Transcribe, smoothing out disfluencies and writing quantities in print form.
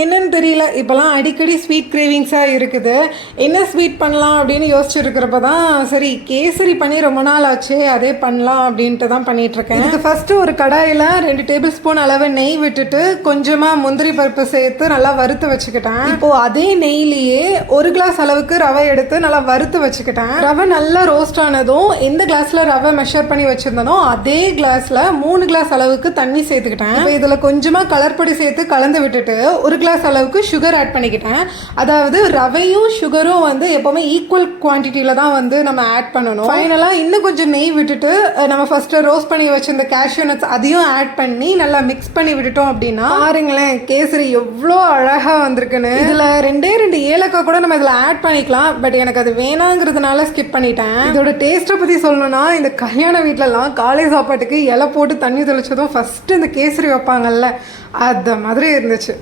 என்னன்னு தெரியல, இப்போலாம் அடிக்கடி ஸ்வீட் கிரேவிங்ஸாக இருக்குது. என்ன ஸ்வீட் பண்ணலாம் அப்படின்னு யோசிச்சுருக்கிறப்ப தான் சரி கேசரி பண்ணி ரொம்ப நாள் ஆச்சு, அதே பண்ணலாம் அப்படின்ட்டு தான் பண்ணிகிட்ருக்கேன். இதுக்கு ஃபஸ்ட்டு ஒரு கடாயில் 2 டேபிள் ஸ்பூன் அளவு நெய் விட்டுட்டு கொஞ்சமாக முந்திரி பருப்பு சேர்த்து நல்லா வறுத்து வச்சுக்கிட்டேன். இப்போது அதே நெய்லேயே 1 கிளாஸ் அளவுக்கு ரவை எடுத்து நல்லா வறுத்து வச்சுக்கிட்டேன். ரவை நல்லா ரோஸ்ட் ஆனதும் எந்த கிளாஸில் ரவை மெஷர் பண்ணி வச்சுருந்தனோ அதே கிளாஸில் 3 கிளாஸ் அளவுக்கு தண்ணி சேர்த்துக்கிட்டேன். இப்போ இதில் கொஞ்சமாக கலர் பொடி சேர்த்து கலந்து விட்டுட்டு 1 கிளாஸ் அளவுக்கு சுகர் ஆட் பண்ணிக்கிட்டேன். அதாவது ரவையும் சுகரும் வந்து எப்போவுமே ஈக்குவல் குவான்டிட்டியில் தான் வந்து நம்ம ஆட் பண்ணணும். ஃபைனலாக இன்னும் கொஞ்சம் நெய் விட்டுட்டு நம்ம ஃபஸ்ட்டு ரோஸ்ட் பண்ணி வச்சிருந்த கேஷ்யூ நட்ஸ் அதையும் ஆட் பண்ணி நல்லா மிக்ஸ் பண்ணி விட்டுட்டோம் அப்படின்னா பாருங்களேன் கேசரி எவ்வளோ அழகாக வந்திருக்குன்னு. இதில் 2 ஏலக்காய் கூட நம்ம இதில் ஆட் பண்ணிக்கலாம். பட் எனக்கு அது வேணாங்கிறதுனால ஸ்கிப் பண்ணிட்டேன். இதோட டேஸ்ட்டை பற்றி சொல்லணும்னா இந்த கல்யாண வீட்டிலலாம் காலை சாப்பாட்டுக்கு இலை போட்டு தண்ணி தெளிச்சதும் ஃபஸ்ட்டு இந்த கேசரி வைப்பாங்கல்ல, அந்த மாதிரி இருந்துச்சு.